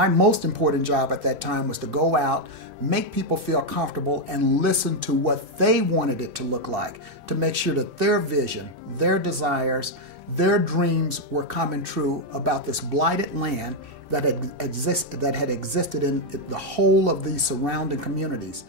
My most important job at that time was to go out, make people feel comfortable, and listen to what they wanted it to look like, to make sure that their vision, their desires, their dreams were coming true about this blighted land that had existed in the whole of these surrounding communities.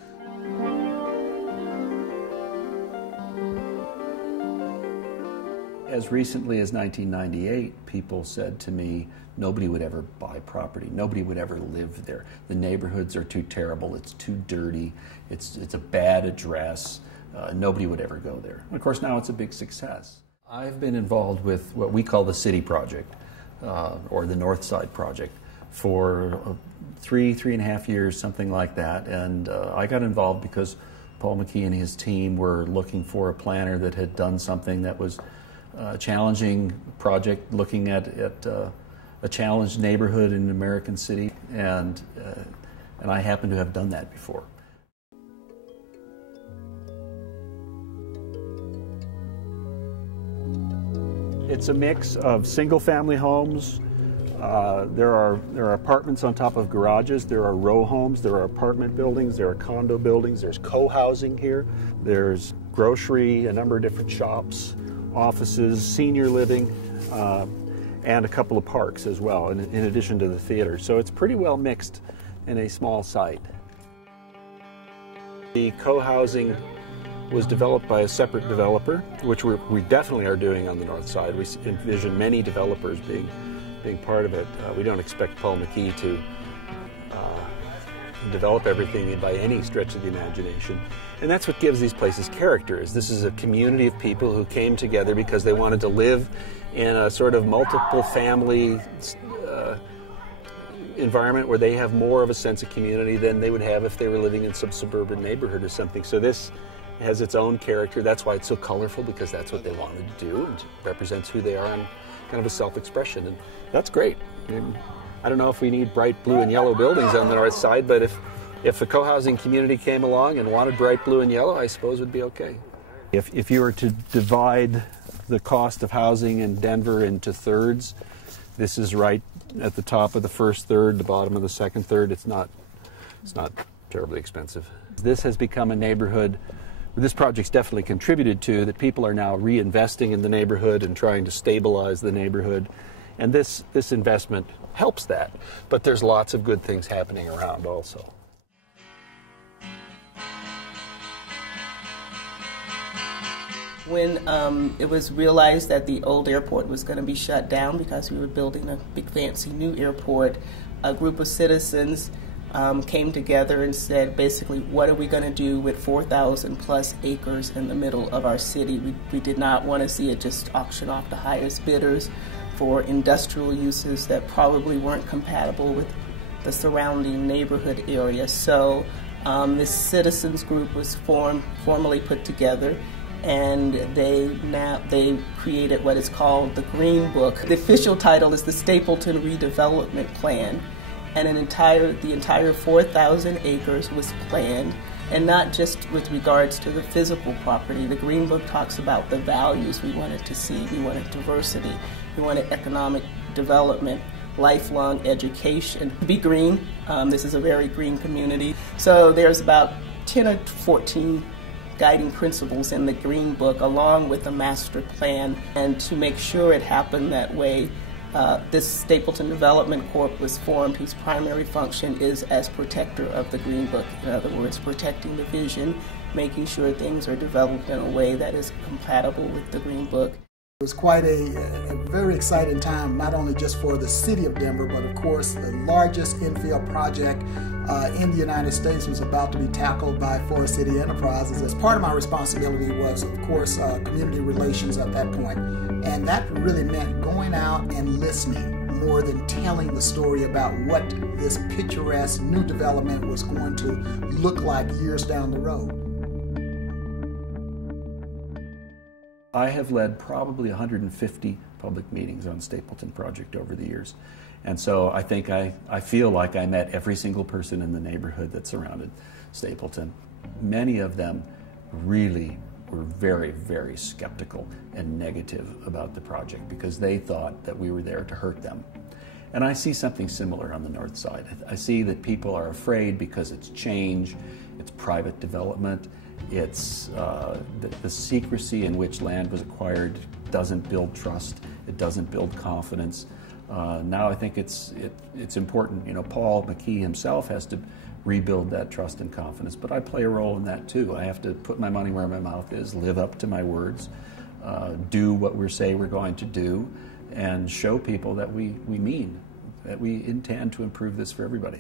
As recently as 1998, people said to me, nobody would ever buy property. Nobody would ever live there. The neighborhoods are too terrible. It's too dirty. It's a bad address. Nobody would ever go there. And of course, now it's a big success. I've been involved with what we call the City Project, or the North Side Project, for 3.5 years, something like that. And I got involved because Paul McKee and his team were looking for a planner that had done something that was a challenging project, looking at a challenged neighborhood in an American city, and I happen to have done that before. It's a mix of single-family homes. There are apartments on top of garages. There are row homes. There are apartment buildings. There are condo buildings. There's co-housing here. There's grocery, a number of different shops, offices, senior living, and a couple of parks as well, in addition to the theater. So it's pretty well mixed in a small site. The co-housing was developed by a separate developer, which we definitely are doing on the north side. We envision many developers being part of it. We don't expect Paul McKee to develop everything by any stretch of the imagination. And that's what gives these places character. This is a community of people who came together because they wanted to live in a sort of multiple family environment where they have more of a sense of community than they would have if they were living in some suburban neighborhood or something. So this has its own character. That's why it's so colorful, because that's what they wanted to do, and represents who they are and kind of a self-expression. And that's great. I don't know if we need bright blue and yellow buildings on the north side, but if the co-housing community came along and wanted bright blue and yellow, I suppose it would be okay. If you were to divide the cost of housing in Denver into thirds, this is right at the top of the first third, the bottom of the second third. It's not terribly expensive. This has become a neighborhood, this project's definitely contributed to, that people are now reinvesting in the neighborhood and trying to stabilize the neighborhood. And this investment helps that. But there's lots of good things happening around also. When it was realized that the old airport was going to be shut down because we were building a big fancy new airport, a group of citizens came together and said, basically, what are we going to do with 4,000 plus acres in the middle of our city? We did not want to see it just auction off the highest bidders for industrial uses that probably weren't compatible with the surrounding neighborhood area. So this citizens group was formally put together, and they created what is called the Green Book. The official title is the Stapleton Redevelopment Plan, and the entire 4,000 acres was planned, and not just with regards to the physical property. The Green Book talks about the values we wanted to see. We wanted diversity, we wanted economic development, lifelong education. Be green. This is a very green community. So there's about 10 or 14 guiding principles in the Green Book, along with a master plan. And to make sure it happened that way, this Stapleton Development Corp was formed, whose primary function is as protector of the Green Book. In other words, protecting the vision, making sure things are developed in a way that is compatible with the Green Book. It was quite a very exciting time, not only just for the city of Denver, but of course the largest infill project in the United States was about to be tackled by Forest City Enterprises. As part of my responsibility was, of course, community relations at that point. And that really meant going out and listening more than telling the story about what this picturesque new development was going to look like years down the road. I have led probably 150 public meetings on Stapleton project over the years. And so I think I feel like I met every single person in the neighborhood that surrounded Stapleton. Many of them really were very, very skeptical and negative about the project because they thought that we were there to hurt them. And I see something similar on the north side. I see that people are afraid because it's change, it's private development, it's the secrecy in which land was acquired doesn't build trust, it doesn't build confidence. Now I think it's important. You know, Paul McKee himself has to rebuild that trust and confidence, but I play a role in that too. I have to put my money where my mouth is, live up to my words, do what we say we're going to do, and show people that we mean, that we intend to improve this for everybody.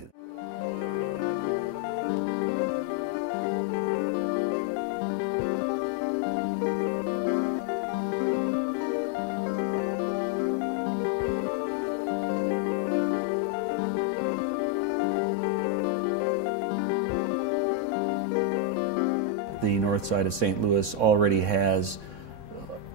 The north side of St. Louis already has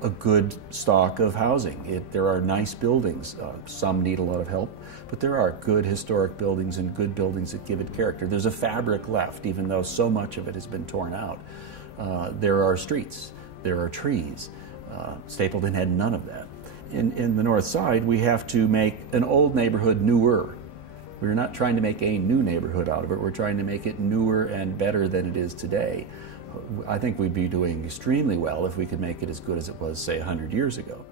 a good stock of housing. There are nice buildings. Some need a lot of help, but there are good historic buildings and good buildings that give it character. There's a fabric left, even though so much of it has been torn out. There are streets. There are trees. Stapleton had none of that. In the north side, we have to make an old neighborhood newer. We're not trying to make a new neighborhood out of it. We're trying to make it newer and better than it is today. I think we'd be doing extremely well if we could make it as good as it was, say, 100 years ago.